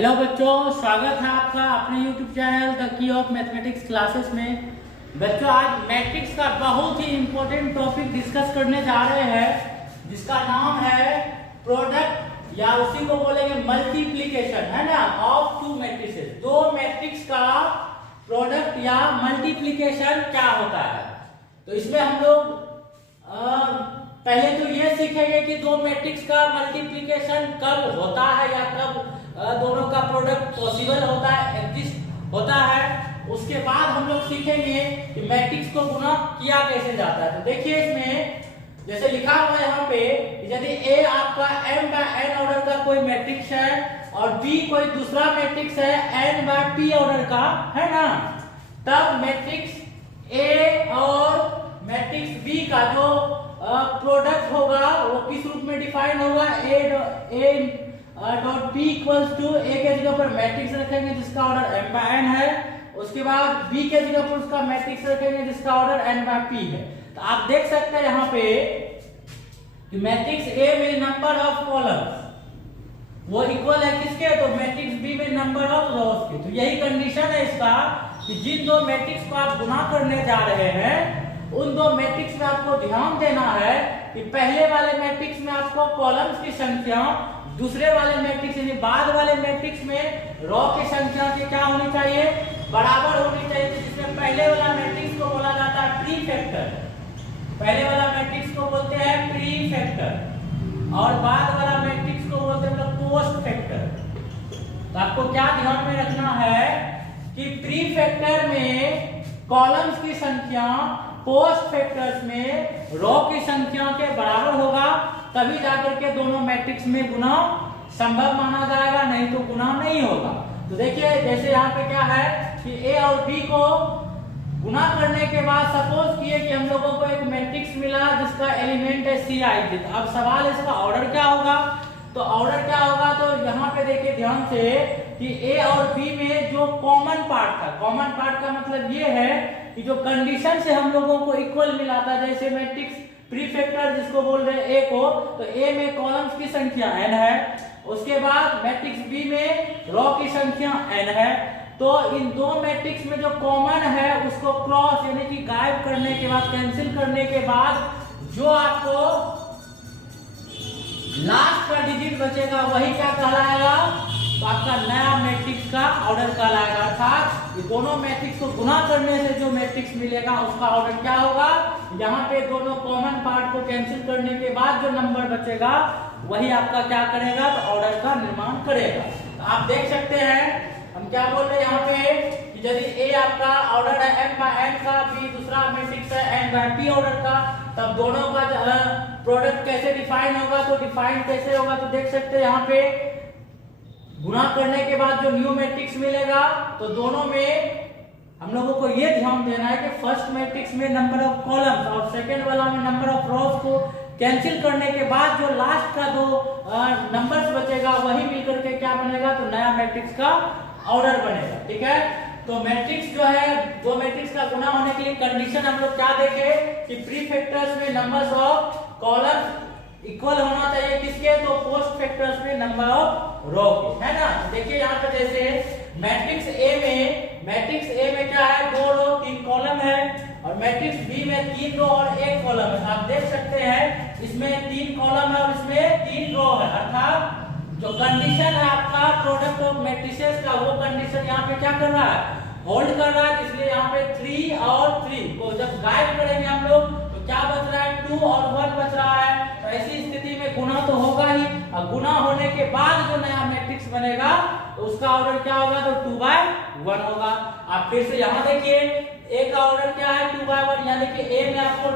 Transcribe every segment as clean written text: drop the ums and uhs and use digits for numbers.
Hello बच्चों, स्वागत है आपका अपने YouTube channel the key of mathematics classes में। बच्चों, आज मैट्रिक्स का बहुत ही इम्पोर्टेंट टॉपिक डिस्कस करने जा रहे हैं, जिसका नाम है प्रोडक्ट या उसी को बोलेंगे मल्टीप्लिकेशन, है ना, ऑफ टू मैट्रिसेस। दो मैट्रिक्स का प्रोडक्ट या मल्टीप्लिकेशन क्या होता है। तो इसमें हम लोग पहले तो ये सीखेंगे कि दो मैट्रिक्स का मल्टीप्लिकेशन कब होता है या कब दोनों का प्रोडक्ट पॉसिबल होता है, एग्जिस्ट होता है। उसके बाद हम लोग सीखेंगे कि मैट्रिक्स को गुणा किया कैसे जाता है। तो देखिए, इसमें जैसे लिखा हुआ है यहाँ पे, यदि A आपका m बाय n ऑर्डर का कोई मैट्रिक्स है और B कोई दूसरा मैट्रिक्स है n बाय p ऑर्डर का, है ना, तब मैट्रिक्स A और मैट्रिक्स B का जो प्रोडक्ट होगा वो किस रूप में डिफाइन होगा, A dot p equals to A के जगह पर मैट्रिक्स रखेंगे जिसका ऑर्डर m बाय n है। उसके बाद B के जगह पर उसका मैट्रिक्स रखेंगे जिसका ऑर्डर n बाय p है। तो आप देख सकते हैं यहाँ पे कि मैट्रिक्स A में नंबर ऑफ कॉलम्स वो इक्वल है किसके, तो मैट्रिक्स B में नंबर ऑफ रोज के। तो यही कंडीशन है इसका कि जिन दो मैट्रिक्स को आप गुणा करने जा रहे हैं उन दो मैट्रिक्स में आपको ध्यान देना है कि पहले वाले मैट्रिक्स में आपको कॉलम्स की संख्या दूसरे वाले मैट्रिक्स यानी बाद वाले मैट्रिक्स में रो की संख्या की क्या होनी चाहिए, बराबर होनी चाहिए। जिसमें पहले वाला मैट्रिक्स को बोला जाता है प्रीफैक्टर, पहले वाला मैट्रिक्स को बोलते हैं प्रीफैक्टर और बाद वाला मैट्रिक्स को बोलते हैं पोस्ट फैक्टर। तो आपको क्या ध्यान में रखना है कि प्रीफैक्टर में कॉलम्स की संख्या पोस्ट फैक्टर्स में रो की संख्या के बराबर होगा, तभी जाकर के दोनों मैट्रिक्स में गुणा संभव माना जाएगा, नहीं तो गुणा नहीं होगा। तो देखिए, जैसे यहाँ पे क्या है कि A और B को गुणा करने के बाद सपोज किए कि हम लोगों को एक मैट्रिक्स मिला जिसका एलिमेंट है Ci। तो अब सवाल इसका ऑर्डर क्या होगा, तो ऑर्डर क्या होगा, तो यहाँ पे देखिए ध्यान से कि A और B में जो कॉमन पार्ट था, कॉमन पार्ट का मतलब ये है कि जो कंडीशन से हम लोगों को इक्वल मिला था, जैसे मैट्रिक्स प्रीफैक्टर जिसको बोल रहे हैं A को, तो A में कॉलम्स की संख्या n है, उसके बाद मैट्रिक्स B में रो की संख्या n है। तो इन दो मैट्रिक्स में जो कॉमन है उसको क्रॉस यानी कि गायब करने के बाद, कैंसिल करने के बाद जो आपको लास्ट का डिजिट बचेगा वही क्या कहलाएगा, तो आपका नया मैट्रिक्स का ऑर्डर कहलाएगा। अर्थात ये दोनों मैट्रिक्स को गुणा करने से जो मैट्रिक्स मिलेगा उसका ऑर्डर क्या होगा, यहाँ पे दोनों कॉमन पार्ट को कैंसिल करने के बाद जो नंबर बचेगा वही आपका क्या करेगा, तो ऑर्डर का निर्माण करेगा। तो आप देख सकते हैं हम क्या बोल रहे हैं यहाँ पे कि यदि A आपका ऑर्डर है m बाय n का, B दूसरा मैट्रिक्स है n बाय p ऑर्डर का, तब दोनों का प्रोडक्ट कैसे डिफाइन होगा, तो डिफाइन कैसे होगा, तो देख सकते हैं यहाँ पे गुणा करने के बाद जो न्यू मैट्रिक्स मिलेगा तो दोनों में हम लोगों को ये ध्यान देना है कि फर्स्ट मैट्रिक्स में नंबर ऑफ कॉलम्स और सेकंड वाला में नंबर ऑफ रोज को कैंसिल करने के बाद जो लास्ट का दो नंबर्स बचेगा वही मिलकर के क्या बनेगा, तो नया मैट्रिक्स का ऑर्डर बनेगा। ठीक है, तो मैट्रिक्स जो है दो मैट्रिक्स का गुणा होने के लिए कंडीशन हम लोग क्या देखे कि प्रीफैक्टर्स में नंबर्स ऑफ कॉलम्स इक्वल होना चाहिए किसके, तो पोस्ट फैक्टर्स में नंबर ऑफ रो के, है ना। देखिए यहाँ पे जैसे मैट्रिक्स A में क्या है, 2 रो 3 कॉलम है और मैट्रिक्स B में 3 रो और 1 कॉलम है। आप देख सकते हैं इसमें 3 कॉलम है और इसमें 3 रो है। अर्थात जो कंडीशन है आपका प्रोडक्ट ऑफ मैट्रिसेस का, वो कंडीशन यहाँ पे क्या कर रहा है, होल्ड कर रहा है। इसलिए यहाँ पे 3 और 3 को जब गायब करेंगे हम लोग तो क्या बच रहा है, 2 और 1 बच रहा है। तो ऐसी स्थिति में गुणा तो होगा ही, और गुणा होने के बाद जो नया मैट्रिक्स बनेगा तो उसका ऑर्डर क्या होगा, तो 2 बाय 1 होगा। आप फिर से यहाँ देखिए A का ऑर्डर क्या है, 2 बाय 1, यानी कि A में आपको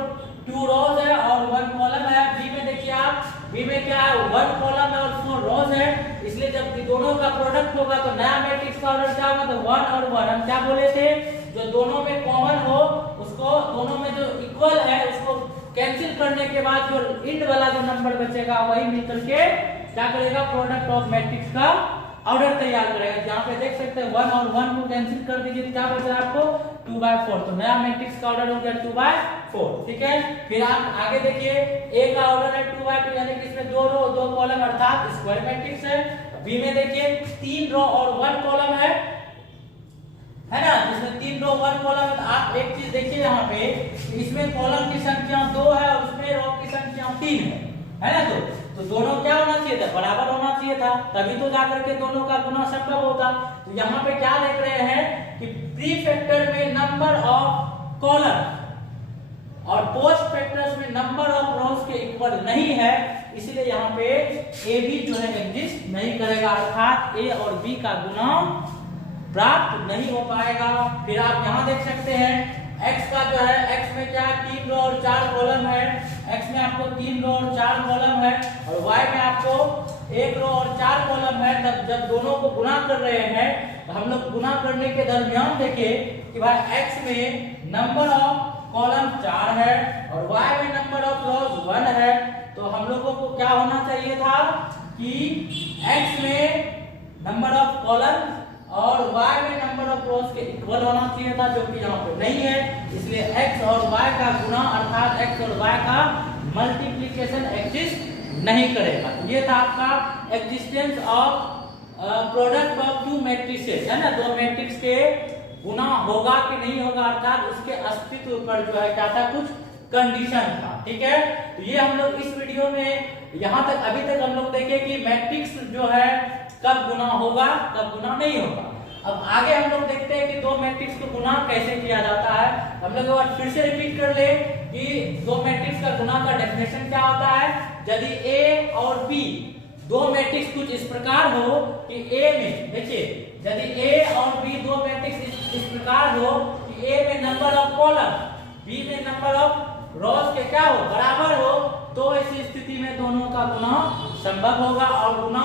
2 रोज है और 1 कॉलम है। B में देखिए आप, B में क्या है, 1 कॉलम है और 4 रोज है। इसलिए जब दोनों का प्रोडक्ट होगा तो नया मैट्रिक्स का ऑर्डर क्या होगा, तो 1 और 1। हम क्या बोले थे, जो दोनों में कॉमन हो उसको, दोनों में जो इक्वल है उसको कैंसिल करने के बाद जो इंड वाला जो नंबर बचेगा वही मिलकर के क्या करेगा, प्रोडक्ट ऑफ मैट्रिक्स का ऑर्डर तैयार करेगा। यहाँ पे देख सकते हैं 1 और 1 को कैंसिल कर दीजिए, क्या बच रहा है आपको, 2 बाय 4। तो नया मैट्रिक्स का ऑर्डर हो गया 2 बाय 4। ठीक है, फिर आप आगे देखिए A का ऑर्डर है 2 बाय 2, यानी कि इसमें 2 रो 2 कॉलम अर्थात स्क्वायर मैट्रिक्स है। बी में देखिए 3 रो और 1 कॉलम है ना, जिसमें 3 रो 1 कॉलम है। तो आप एक चीज देखिए यहाँ पे, इसमें कॉलम की संख्या 2 है और उसमें रो की संख्या 3 है ना। तो दोनों क्या होना चाहिए था, बराबर होना चाहिए था, तभी तो जाकर के दोनों का गुना संभव होता। तो यहाँ पे क्या देख रहे हैं कि प्री फैक्टर में नंबर ऑफ कॉलम और पोस्ट फैक्टर्स में नंबर ऑफ रोज के इक्वल नहीं है, इसलिए यहाँ पे ए बी जो है एग्जिस्ट नहीं करेगा, अर्थात ए और बी का गुना प्राप्त नहीं हो पाएगा। फिर आप यहाँ देख सकते हैं x का जो है, x में क्या 3 रो और 4 कॉलम है, x में आपको 3 रो और 4 कॉलम है और y में आपको 1 रो और 4 कॉलम है। तब जब दोनों को गुना कर रहे हैं तो हम लोग गुना करने के दरमियान देखिए कि भाई x में नंबर ऑफ कॉलम 4 है और y में नंबर ऑफ रोज 1 है। तो हम लोगों को क्या होना चाहिए था कि x में नंबर ऑफ कॉलम और y में नंबर ऑफ रोज के इक्वल होना चाहिए था, जो कि यहाँ पे नहीं है। इसलिए x और y का गुना अर्थात x और y का मल्टीप्लिकेशन एग्जिस्ट नहीं करेगा। ये था आपका existence of product of to matrices, है ना। दो मैट्रिक्स के गुना होगा कि नहीं होगा, अर्थात उसके अस्तित्व पर जो है क्या था, कुछ कंडीशन था। ठीक है, तो ये हम लोग इस वीडियो में यहाँ तक अभी तक हम लोग देखे कि मैट्रिक्स जो है कब गुना होगा कब गुना नहीं होगा। अब आगे हम लोग देखते हैं कि दो मैट्रिक्स को गुना कैसे किया जाता है। हम लोग एक बार फिर से रिपीट कर ले कि दो मैट्रिक्स का गुना का डेफिनेशन क्या होता है। यदि ए और बी दो मैट्रिक्स कुछ इस प्रकार हो कि ए में देखिए, यदि ए और बी दो मैट्रिक्स इस प्रकार हो कि ए में नंबर ऑफ कॉलम बी में नंबर ऑफ रोज के क्या हो, बराबर हो, तो ऐसी स्थिति में दोनों का गुना संभव होगा। और गुना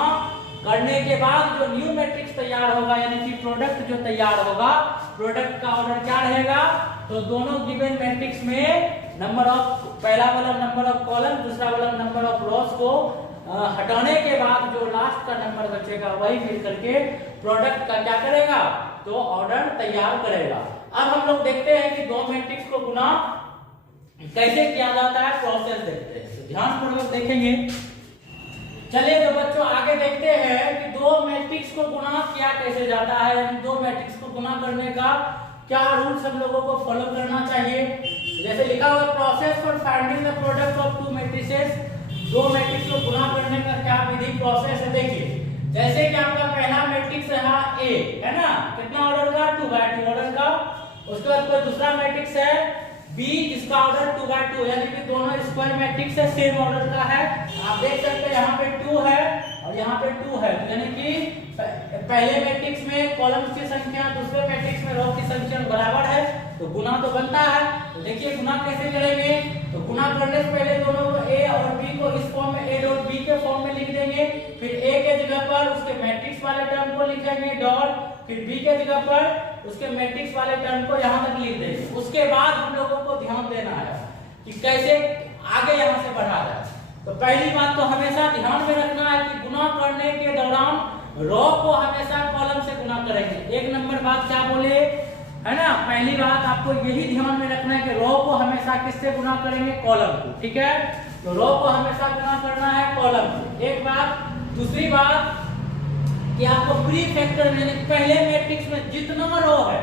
करने के बाद जो न्यू मैट्रिक्स तैयार होगा, यानी कि प्रोडक्ट जो तैयार होगा, प्रोडक्ट का ऑर्डर क्या रहेगा, तो दोनों गिवन मैट्रिक्स में नंबर ऑफ, पहला वाला नंबर ऑफ कॉलम, दूसरा वाला नंबर ऑफ रोज को हटाने के बाद जो लास्ट का नंबर बचेगा वही मिल करके प्रोडक्ट का क्या करेगा, तो ऑर्डर तैयार करेगा। अब हम लोग देखते हैं कि दो मैट्रिक्स को गुना कैसे किया जाता है, प्रोसेस देखते हैं। तो ध्यानपूर्वक देखेंगे। चलिए तो बच्चों आगे देखते हैं कि दो मैट्रिक्स को गुना किया कैसे जाता है, दो मैट्रिक्स को गुना करने का क्या रूल्स हम लोगों को फॉलो करना चाहिए। जैसे लिखा हुआ process for finding the product of to matrices, दो मैट्रिक्स को गुना करने का क्या विधि प्रोसेस है। देखिए जैसे कि आपका पहला मैट्रिक्स रहा ए, है ना, कितना ऑर्डर का, 2/2 ऑर्डर का। उसके बाद कोई दूसरा मैट्रिक्स है बी जिसका ऑर्डर 2/2, यानी कि दोनों स्क्वायर मैट्रिक्स है, सेम ऑर्डर का है। आप देख सकते हैं यहाँ पे 2 है और यहाँ पे 2 है, यानी कि पहले मैट्रिक्स में कॉलम्स की संख्या दूसरे मैट्रिक्स में रो की संख्या बराबर है, तो गुना तो बनता है। तो देखिए गुना कैसे करेंगे, तो गुना करने से पहले दोनों को ए और बी को इस फॉर्म में, ए डॉट बी के फॉर्म में लिख देंगे, फिर ए के जगह पर उसके मैट्रिक्स वाले टर्म को लिखेंगे डॉट, फिर बी के जगह पर उसके मैट्रिक्स वाले टर्म को यहाँ तक लिख देंगे। उसके बाद हम लोगों को ध्यान देना है कि कैसे आगे यहाँ से बढ़ा जाए। तो पहली बात तो हमेशा ध्यान में रखना है कि गुना करने के दौरान रो को हमेशा कॉलम से गुना करेंगे। एक नंबर बात क्या बोले, है ना, पहली बात आपको यही ध्यान में रखना है कि रो को हमेशा किससे गुना करेंगे, कॉलम को। ठीक है, तो रो को हमेशा गुना करना है कॉलम को, एक बात। दूसरी बात कि आपको प्री फैक्टर में पहले मैट्रिक्स में जितना रो है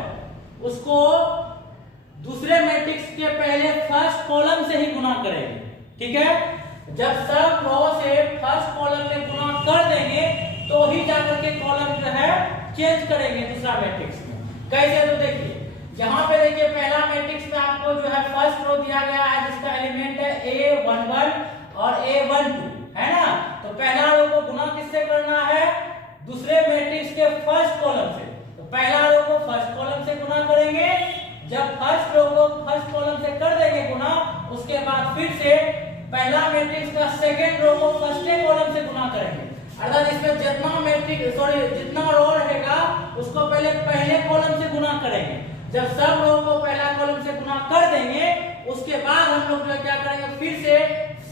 उसको दूसरे मैट्रिक्स के पहले फर्स्ट कॉलम से ही गुना करेंगे। ठीक है, जब सब रो से फर्स्ट कॉलम में गुना कर देंगे तो ही जाकर के कॉलम जो है चेंज करेंगे दूसरा मैट्रिक्स में। कैसे, तो देखिए यहाँ पे देखिए पहला मैट्रिक्स में आपको जो है फर्स्ट रो दिया गया है जिसका एलिमेंट है A11 और A12, है ना। तो पहला रो को गुना किससे करना है, दूसरे मैट्रिक्स के फर्स्ट कॉलम से। तो पहला रो को फर्स्ट कॉलम से गुना करेंगे, जब फर्स्ट रो को फर्स्ट कॉलम से कर देंगे गुना, उसके बाद फिर से पहला मैट्रिक्स का सेकंड रो को फर्स्ट कॉलम से गुना करेंगे। अर्थात इसमें जितना रो रहेगा उसको पहले कॉलम से गुना करेंगे। जब सब रो को पहला कॉलम से गुना कर देंगे उसके बाद हम लोग जो क्या करेंगे, फिर से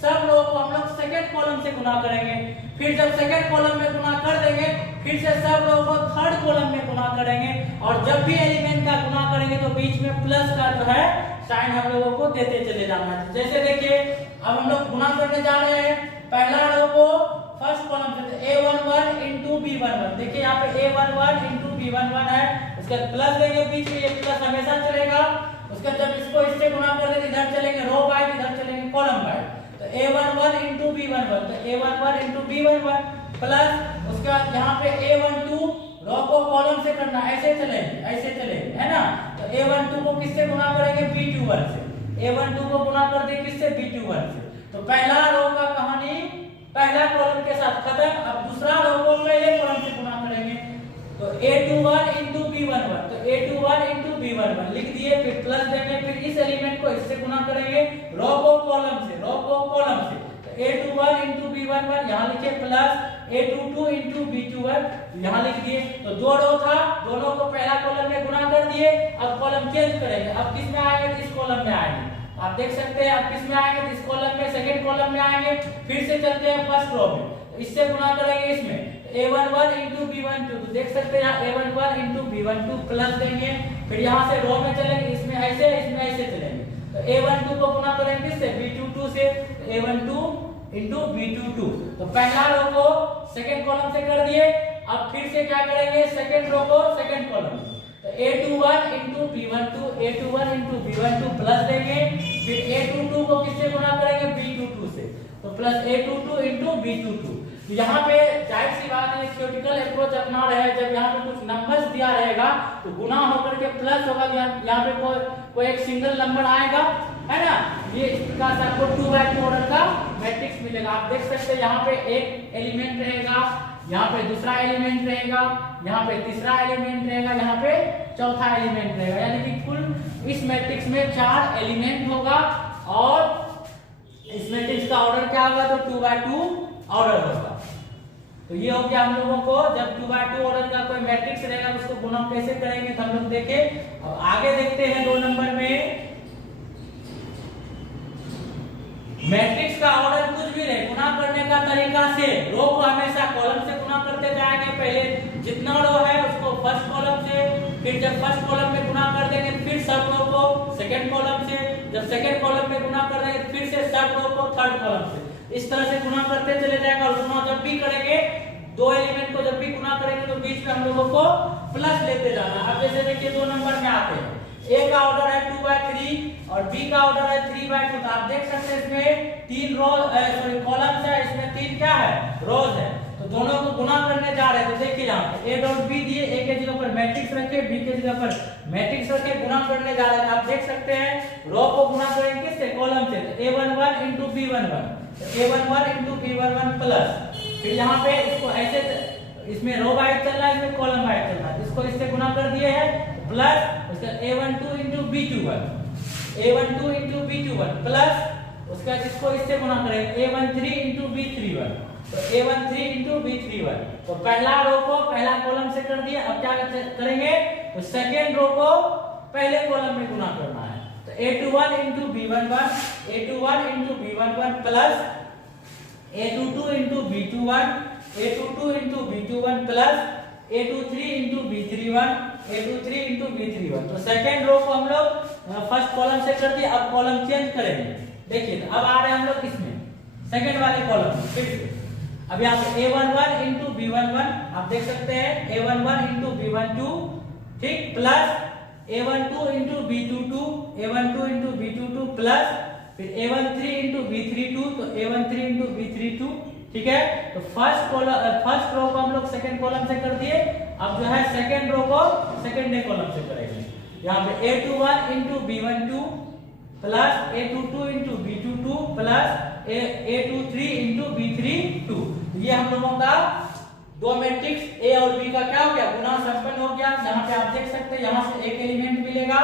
सब रो को हम लोग सेकंड कॉलम से गुना करेंगे। फिर जब सेकंड कॉलम में गुना कर देंगे फिर से सब रो को थर्ड कॉलम में गुना करेंगे। और जब भी एलिमेंट का गुना करेंगे तो बीच में प्लस का जो है साइन हम लोगों को देते चले जाना है। जैसे देखिए अब हम लोग गुना करने जा रहे हैं, पहला रो को फर्स्ट कॉलम से A11 into B11 B11। देखिए यहाँ पे A11 इंटू B11 है, उसके बाद प्लस देंगे बीच में, ये प्लस हमेशा चलेगा। उसके बाद जब इसको इससे गुणा कर देंगे इधर चलेंगे रो बाय, इधर चलेंगे कॉलम बाय। तो A11 इंटू B11, तो A11 इंटू B11 प्लस उसके बाद यहाँ पे A12 रो को कॉलम से करना, ऐसे चलेंगे है ना। तो A12 को किससे गुणा करेंगे B21 से, A12 को गुणा कर देंगे किससे B21 से। तो पहला रो का कहानी पहला कॉलम के साथ खत्म। अब दूसरा रो को पहले कॉलम से गुणा करेंगे, तो A21 इंटू B11, तो A21 इंटू B11 लिख दिए, फिर प्लस देंगे, फिर इस एलिमेंट को इससे गुणा करेंगे रो को कॉलम से, तो A21 इंटू B11 यहाँ लिखे प्लस A22 इंटू B21 यहाँ लिख दिए। तो दो रो था, दोनों को पहला कॉलम में गुणा कर दिए। अब कॉलम चेंज करेंगे, अब किस में आएंगे, इस कॉलम में आएंगे। आप देख सकते हैं अब किस में आएंगे, इस कॉलम में, सेकंड कॉलम में आएंगे। फिर से चलते हैं फर्स्ट रो में, तो इससे गुणा करेंगे इसमें A11 इंटू B12, तो देख सकते हैं A11 इंटू B12 प्लस देंगे, फिर यहाँ से रो में चलेंगे, इसमें ऐसे चलेंगे। तो A12 को गुणा करेंगे किससे, B22 से, A12 इंटू B22। तो पहला रो को सेकंड कॉलम से कर दिए। अब फिर से क्या करेंगे, सेकंड रो को सेकंड कॉलम, तो A21 into B12, A21 into B12 plus देंगे, फिर A22 को किससे गुणा करेंगे, B22 से, तो प्लस A22 इंटू B22। तो यहाँ पे जाहिर सी बात है थ्योरेटिकल अप्रोच अपना रहे हैं, जब यहाँ पे कुछ नंबर्स दिया रहेगा तो गुना होकर के प्लस होगा, यहाँ पे कोई एक सिंगल नंबर आएगा, है ना। ये इस प्रकार से आपको 2x2 ऑर्डर का मैट्रिक्स मिलेगा। आप देख सकते हैं यहाँ पे एक एलिमेंट रहेगा, यहाँ पे दूसरा एलिमेंट रहेगा, यहाँ पे तीसरा एलिमेंट रहेगा, यहाँ पे चौथा एलिमेंट रहेगा, यानी कि कुल इस मैट्रिक्स में 4 एलिमेंट होगा और इस मैट्रिक्स का ऑर्डर क्या होगा, तो 2x2 ऑर्डर होगा। तो ये हो गया हम लोगों को, जब 2x2 ऑर्डर का कोई मैट्रिक्स रहेगा तो उसको गुणा कैसे करेंगे तो हम लोग देखे। अब आगे देखते हैं 2 नंबर में, मैट्रिक्स का ऑर्डर कुछ भी नहीं, गुणा करने का तरीका से रो को हमेशा कॉलम से गुणा करते जाएंगे। पहले जितना रो है उसको फर्स्ट कॉलम से, फिर जब फर्स्ट कॉलम में गुणा कर देंगे फिर सब रो को सेकंड कॉलम से, जब सेकंड कॉलम में गुणा कर देंगे फिर से सब रो को थर्ड कॉलम से। इस तरह से गुणा करते चले जाएगा। और गुणा जब भी करेंगे, दो एलिमेंट को जब भी गुणा करेंगे तो बीच में हम लोगों को प्लस लेते जाना। अब जैसे देखिए 2 नंबर में आते हैं, A का ऑर्डर है 2/3 और B का ऑर्डर है 3/2। तो आप देख सकते हैं इसमें 3 कॉलम्स है, इसमें 3 क्या है, रोज है। तो दोनों को गुणा करने जा रहे हैं, तो देखिए यहाँ पे A डॉट B दिए, A के जगह पर मैट्रिक्स रखे, B के जगह पर मैट्रिक्स रखे, गुणा करने जा रहे हैं। आप देख सकते हैं रो को गुणा करेंगे किससे, कॉलम से, तो A11 इंटू B11, तो A11 इंटू B11 प्लस, फिर यहाँ पे इसको ऐसे, इसमें रो बाय चल रहा है, इसमें कॉलम बाय चल रहा है, इसको इससे गुणा कर दिए हैं प्लस, उसका A12 into B21, A12 into B21 plus उसके बाद इसको इससे गुणा करेंगे A13 इंटू B31, तो A13 इंटू B31। तो पहला रो को पहला कॉलम से कर दिया। अब क्या करेंगे, तो सेकेंड रो को पहले कॉलम में गुणा करना है, तो A21 into B11, A21 into B11 plus A22 into B21, A22 into B21 plus A23 into B31, A23 into B31। तो सेकेंड रो को हम लोग फर्स्ट कॉलम से कर दिए। अब कॉलम चेंज करेंगे, देखिए तो अब आ रहे हैं हम लोग इसमें सेकेंड वाले कॉलम में फिर से। अब यहाँ पे A11 इंटू B11 आप देख सकते हैं, A11 इंटू B12 ठीक, plus A12 into B22, A12 into B22 plus फिर A13 इंटू B32, तो A13 इंटू B32 ठीक है। तो फर्स्ट रो को हम लोग सेकंड कॉलम से कर दिए। अब जो है सेकंड रो को सेकंड कॉलम से करेंगे। यहाँ पे A21 into B12 plus A22 into B22 plus A23 into B32। ये हम लोगों का दो मैट्रिक्स A और B का क्या हो गया, गुना संपन्न हो गया। यहाँ पे आप देख सकते हैं, यहाँ से एक एलिमेंट मिलेगा,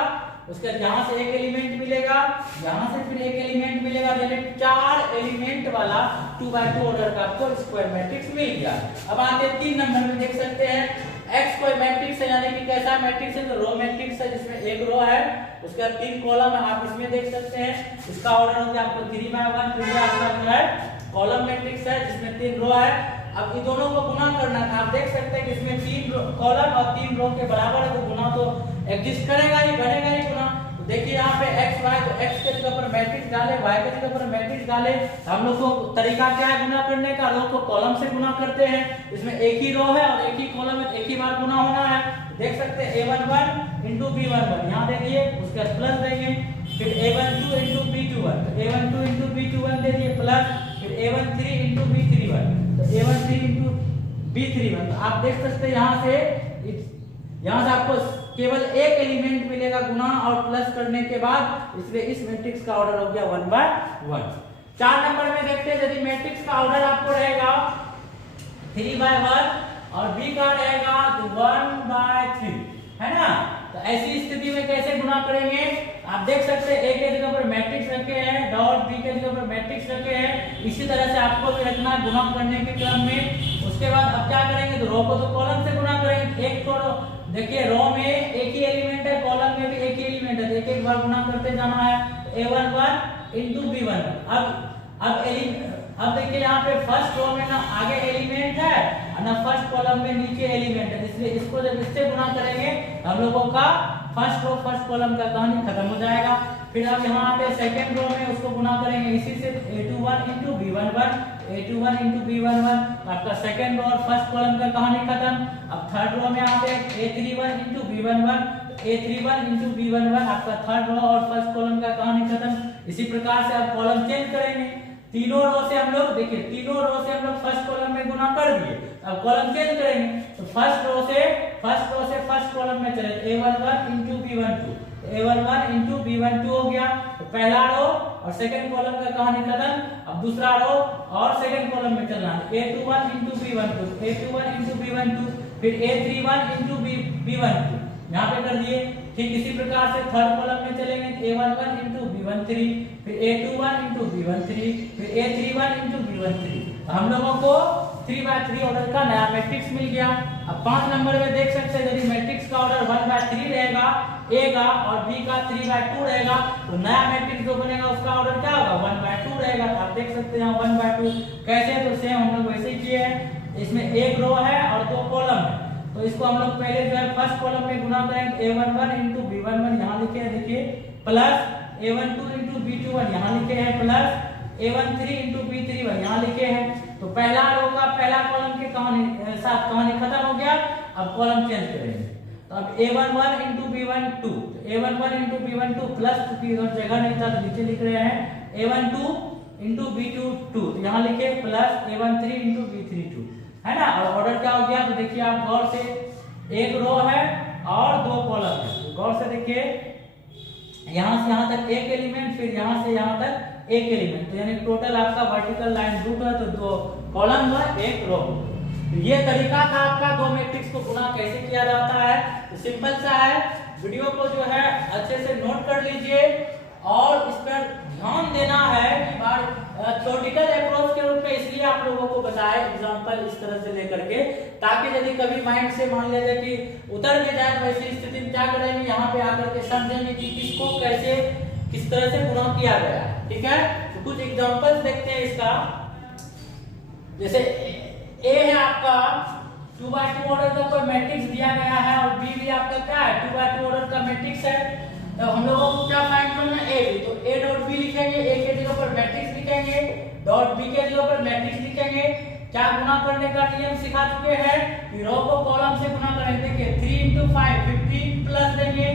उसके बाद यहाँ से एक एलिमेंट मिलेगा, यहाँ से फिर एक एलिमेंट मिलेगा, यानी 4 एलिमेंट वाला 2x2 ऑर्डर का आपको स्क्वायर मैट्रिक्स मिल गया। अब आते हैं 3 नंबर में, देख सकते हैं एक्स स्क्वायर मैट्रिक्स है, यानी कि कैसा मैट्रिक्स है, तो रो मैट्रिक्स है जिसमें एक रो है, उसके बाद 3 कॉलम है। आप इसमें देख सकते हैं इसका ऑर्डर हो गया आपको 3/1, फिर आपका जो है कॉलम मैट्रिक्स है जिसमें 3 रो है। अब इन दोनों को गुना करना था। आप देख सकते हैं कि इसमें 3 कॉलम और 3 रो के बराबर है, तो गुना तो एग्जिस्ट करेगा ही, बनेगा ही गुना। तो देखिए यहाँ पे एक्स वाई, तो एक्स के जगह पर मैट्रिक्स डाले, वाई के जगह पर मैट्रिक्स डाले। हम लोग को तरीका क्या है गुना करने का, रो को कॉलम से गुना करते हैं। इसमें एक ही रो है और एक ही कॉलम में एक ही बार गुना होना है। देख सकते हैं a11 इंटू b11, यहाँ देखिए उसका प्लस देंगे, फिर a12 इंटू b21, तो a12 इंटू b21 दे दिए प्लस, फिर a13 इंटू b31, तो a13 इंटू b31। तो आप देख सकते हैं यहाँ से आपको केवल एक एलिमेंट मिलेगा गुना और प्लस करने के बाद, इसलिए इस मैट्रिक्स का ऑर्डर हो गया 1/1। 4 नंबर में देखते हैं यदि मैट्रिक्स का ऑर्डर आपको रहेगा 3/1 और बी का रहेगा तो 1/3, है ना। तो ऐसी स्थिति में कैसे गुना करेंगे, आप देख सकते हैं ए के जगह पर मैट्रिक्स रखे हैं, डॉट बी के जगह पर मैट्रिक्स रखे हैं। इसी तरह से आपको भी रखना गुना करने के क्रम में। उसके बाद अब क्या करेंगे, तो रो को तो कॉलम से गुना करेंगे। एक तो देखिए रो में एक ही एलिमेंट है, कॉलम में भी एक ही एलिमेंट है, एक एक बार गुना करते जाना है। a11 into b11। अब देखिए यहाँ पे फर्स्ट रो में ना आगे एलिमेंट है और ना फर्स्ट कॉलम में नीचे एलिमेंट है, इसलिए इसको जब इससे गुना करेंगे हम लोगों का फर्स्ट रो फर्स्ट कॉलम का कहानी खत्म हो जाएगा। फिर अब यहाँ पे सेकंड रो में उसको गुना करेंगे इसी से, a21 इंटू b11, आपका सेकंड रो और फर्स्ट कॉलम का कहानी खत्म। अब थर्ड रो में यहाँ पे a31 इंटू b11, आपका थर्ड रो और फर्स्ट कॉलम का कहानी खत्म। इसी प्रकार से आप कॉलम चेंज करेंगे। तीनों रो से हम लोग देखिए, तीनों रो से हम लोग फर्स्ट कॉलम में गुना कर दिए। अब कॉलम चेंज करेंगे, तो फर्स्ट रो से फर्स्ट कॉलम में चले, a11 इंटू b12 हो गया। तो पहला रो और सेकंड कॉलम का कहानी खत्म। अब दूसरा रो और सेकंड कॉलम में चलना है, a21 इंटू b12, फिर a31 इंटू b12, यहाँ पे कर दिए। ठीक इसी प्रकार से थर्ड कॉलम में चलेंगे, a11 इंटू b13, फिर a21 इंटू b13, फिर a31 इंटू b13। हम लोगों को 3/3 ऑर्डर का नया मैट्रिक्स मिल गया। अब 5 नंबर में देख सकते हैं यदि मैट्रिक्स का ऑर्डर 1/3 रहेगा ए का और बी का 3/2 रहेगा, तो नया मैट्रिक्स जो बनेगा उसका ऑर्डर क्या होगा 1/2 रहेगा। तो आप देख सकते हैं यहाँ 1/2 कैसे, तो सेम हम लोग वैसे ही किए हैं। इसमें एक रो है और 2 कॉलम है, तो इसको हम लोग पहले जो है फर्स्ट कॉलम में गुना करेंगे, a11 इंटू b11 यहाँ लिखे हैं देखिए, प्लस a12 इंटू b21 यहाँ लिखे हैं, प्लस a13 इंटू b31 यहाँ लिखे हैं। तो पहला रो का पहला कॉलम के साथ कहानी खत्म हो गया। अब कॉलम चेंज करेंगे, तो अब a11 into b12, a11 into b12 plus, क्योंकि इधर जगह नहीं था तो नीचे लिख रहे हैं a12 इंटू b22, यहाँ लिखे प्लस a13 इंटू b32, है ना। और ऑर्डर क्या हो गया, तो देखिए आप गौर से, एक रो है और 2 कॉलम है। गौर से देखिए यहाँ से यहाँ तक एक एलिमेंट, फिर यहाँ से यहाँ तक एक एलिमेंट, तो यानी टोटल आपका वर्टिकल लाइन 2 है, तो 2 कॉलम है 1 रो। ये तरीका था आपका 2 मैट्रिक्स को गुना कैसे किया जाता है। तो सिंपल सा है, वीडियो को जो है अच्छे से नोट कर लीजिए और इस पर ध्यान देना है कि थ्योरेटिकल अप्रोच के रूप में इसलिए आप लोगों को बताया एग्जांपल इस तरह से लेकर के, ताकि यदि कभी माइंड से मान लिया जाए कि उतर भी जाए तो ऐसी स्थिति में क्या करेंगे, यहाँ पे आकर के समझेंगे कि किसको कैसे किस तरह से गुना किया गया है। ठीक है, तो कुछ एग्जांपल्स देखते हैं इसका। जैसे ए है आपका 2/2 ऑर्डर का कोई मैट्रिक्स दिया गया है और बी भी आपका क्या है 2/2 ऑर्डर का मैट्रिक्स है। तो हम लोगों को क्या फाइंड करना है, ए, तो a डॉट बी लिखेंगे, ए के जगह पर मैट्रिक्स लिखेंगे, डॉट बी के जगह पर मैट्रिक्स लिखेंगे। क्या गुना करने का नियम सिखा चुके हैं कि रो को कॉलम से गुना करेंगे। देखिए 3 into 5 15 प्लस देंगे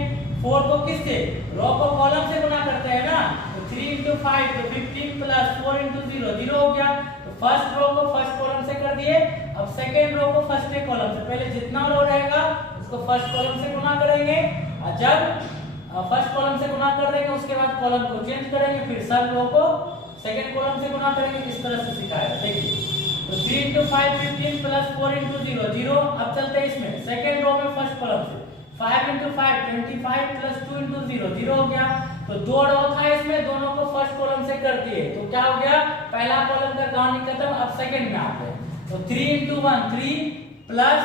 4 को किससे, रो को कॉलम से गुना करते हैं ना, तो 3 into 5 तो 15 प्लस 4 into 0 0 हो गया। तो फर्स्ट रो को फर्स्ट कॉलम से कर दिए। अब सेकेंड रो को फर्स्ट कॉलम से, पहले जितना रो रहेगा उसको फर्स्ट कॉलम से गुना करेंगे और जब फर्स्ट कॉलम से गुना कर देंगे उसके बाद कॉलम को चेंज करेंगे, फिर सब रो को सेकंड कॉलम से गुना करेंगे। इस तरह से सिखाया। देखिए तो 3 into 5 15 प्लस 4 into 0 0। अब चलते हैं इसमें सेकंड रो में फर्स्ट कॉलम से 5 into 5 25 प्लस 2 into 0 0 हो गया। तो 2 रो था इसमें, दोनों को फर्स्ट कॉलम से कर दिए तो क्या हो गया, पहला कॉलम का कहानी खत्म। अब सेकंड में आते हैं, तो 3 into 1 3 plus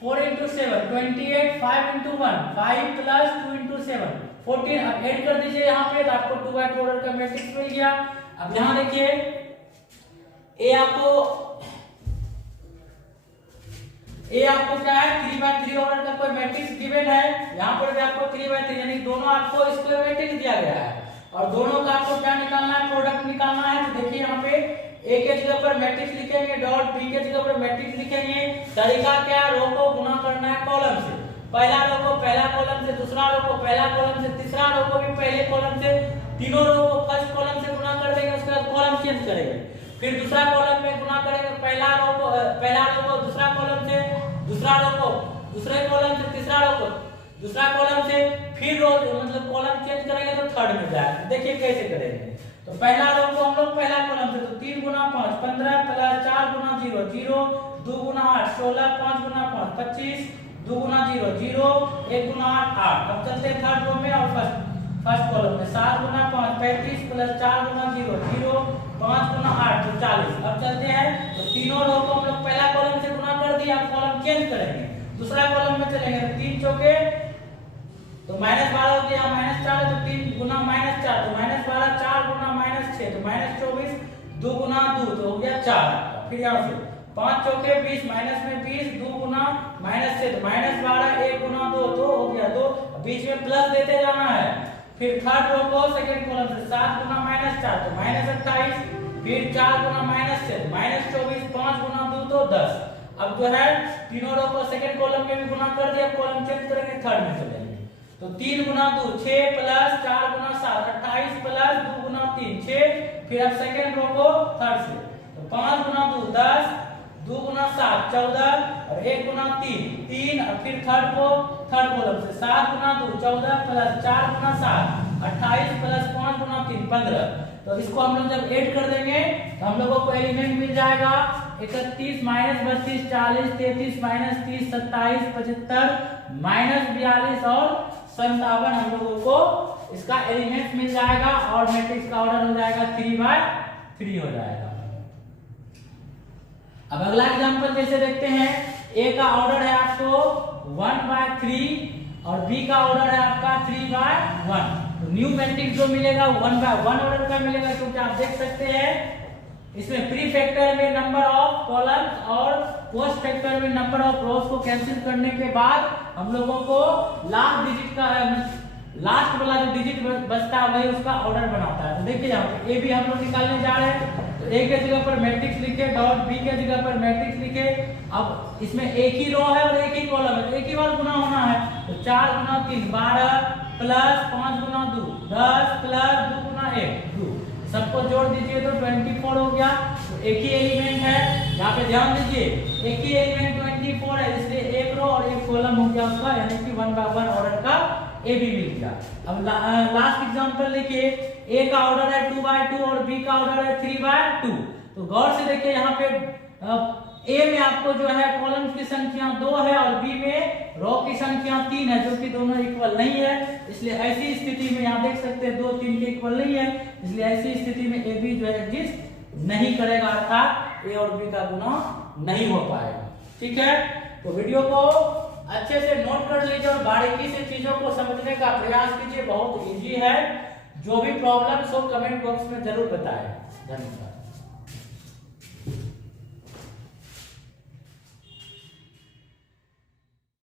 4 into 7 28 5 into 1 5 plus 2 into 7 14। अब ऐड कर दीजिए यहाँ पे, तो आपको 2/2 ऑर्डर का मैट्रिक्स मिल गया। अब यहाँ देखिए ए आपको ए आपको क्या है 3/3 ऑर्डर का कोई मैट्रिक्स गिवन है, यहाँ पर भी आपको 3/3 यानी दोनों आपको स्क्वायर मैट्रिक्स दिया गया है और दोनों का आपको क्या निकालना है, प्रोडक्ट निकालना है। तो देखिए यहाँ पे ए के जगह पर मैट्रिक्स लिखेंगे डॉट बी के जगह पर मैट्रिक्स लिखेंगे। तरीका क्या है, रो को गुना करना है कॉलम से, पहला रो को पहला कॉलम से, दूसरा रो को पहला कॉलम से, तीसरा रो को भी पहले कॉलम से, तीनों रो को फर्स्ट कॉलम से गुना कर देंगे, उसके बाद कॉलम चेंज करेंगे, फिर दूसरा कॉलम में गुना करेंगे पहला रो को दूसरा कॉलम से, दूसरा रो को दूसरे कॉलम से, तीसरा रो को दूसरा कॉलम से, फिर रो मतलब कॉलम चेंज करेंगे तो थर्ड में जाएगा। देखिए कैसे करेंगे। तो पहला रो को हम लोग पहला कॉलम से, तो 3 गुना 5 15 प्लस 4 गुना 0 0 2 गुना 8 16 5 गुना 5 25 2 गुना 0 0 1 गुना 8 8। अब चलते हैं थर्ड रो में और फर्स्ट कॉलम में 7 गुना 5 35 प्लस 4 गुना 0 0 5 गुना 8 तो 40। अब चलते हैं तो तीनों रो को हम लोग पहला कॉलम से गुना कर दिया, अब कॉलम चेंज करेंगे, दूसरा कॉलम में चलेंगे तो 3 चौके तो -12 हो गया, -4 तो 3 गुना -4 तो -12 4 गुना -6 तो -24 2 गुना 2 तो हो गया 4। फिर यहाँ से 5 चौके 20 माइनस में 20 2 गुना -6 तो -12 1 गुना 2 तो हो गया 2, बीच में प्लस देते जाना है। फिर थर्ड रो को सेकंड कॉलम से 7 गुना -4 तो -28 फिर 4 गुना -6 तो -24 5 गुना 2 तो 10। अब जो है तीनों रो को सेकंड कॉलम में भी गुना कर दिया, कॉलम चेंज करेंगे थर्ड में चलेंगे तो 3 गुना 2 6 प्लस 4 गुना 7 28 प्लस 2 गुना 3 6। फिर अब सेकंड रो को थर्ड से तो 5 गुना 2 10 2 गुना 7 14 और 1 गुना 3 और फिर थर्ड कॉलम से 7 गुना 2 14 प्लस 4 गुना 7 28 प्लस 5 गुना 3 15। तो इसको हम लोग जब ऐड कर देंगे तो हम लोगों को एलिमेंट मिल जाएगा 31 -32 40 33 -30 27 75 -42 और 57 हम लोगों को इसका एलिमेंट मिल जाएगा और मैट्रिक्स का ऑर्डर हो जाएगा 3/3 हो जाएगा। अब अगला एग्जांपल जैसे देखते हैं, ए का ऑर्डर है आपको 1/3 और बी का ऑर्डर है आपका 3/1। तो न्यू मैट्रिक्स जो मिलेगा 1/1 ऑर्डर का मिलेगा, क्योंकि आप देख सकते हैं इसमें प्री फैक्टर में नंबर ऑफ कॉलम्स और पोस्ट फैक्टर में नंबर ऑफ रोज को कैंसिल करने के बाद हम लोगों को लास्ट वाला जो डिजिट बचता है वही उसका ऑर्डर बनाता है। तो देखिए यहाँ पे ए भी हम लोग निकालने जा रहे हैं, तो ए के जगह पर मैट्रिक्स लिखे डॉट बी के जगह पर मैट्रिक्स लिखे। अब इसमें एक ही रो है और एक ही कॉलम है तो एक ही बार गुना होना है, तो 4 गुना 3 12 प्लस 5 गुना 2 10 प्लस 2 गुना 1 2, सबको जोड़ दीजिए तो 24 हो गया। तो एक ही एलिमेंट है, यहाँ पे ध्यान दीजिए एक ही एलिमेंट 24 है, इसलिए एक रो और एक कॉलम हो गया उसका, यानी कि 1/1 ऑर्डर का ए भी मिल गया। अब लास्ट एग्जांपल देखिए, ए का ऑर्डर है 2/2 और बी का ऑर्डर है 3/2। तो गौर से देखिए यहाँ पे ए में आपको जो है कॉलम्स की संख्या 2 है और बी में रो की संख्या 3 है, जो कि दोनों इक्वल नहीं है। इसलिए ऐसी स्थिति में यहाँ देख सकते हैं 2 3 के इक्वल नहीं है, इसलिए ऐसी स्थिति में ए बी जो है एग्जिस्ट नहीं करेगा, अर्थात ए और बी का गुना नहीं हो पाएगा। ठीक है, तो वीडियो को अच्छे से नोट कर लीजिए और बारीकी से चीजों को समझने का प्रयास कीजिए, बहुत इजी है। जो भी प्रॉब्लम्स हो कमेंट बॉक्स में जरूर बताएं। धन्यवाद।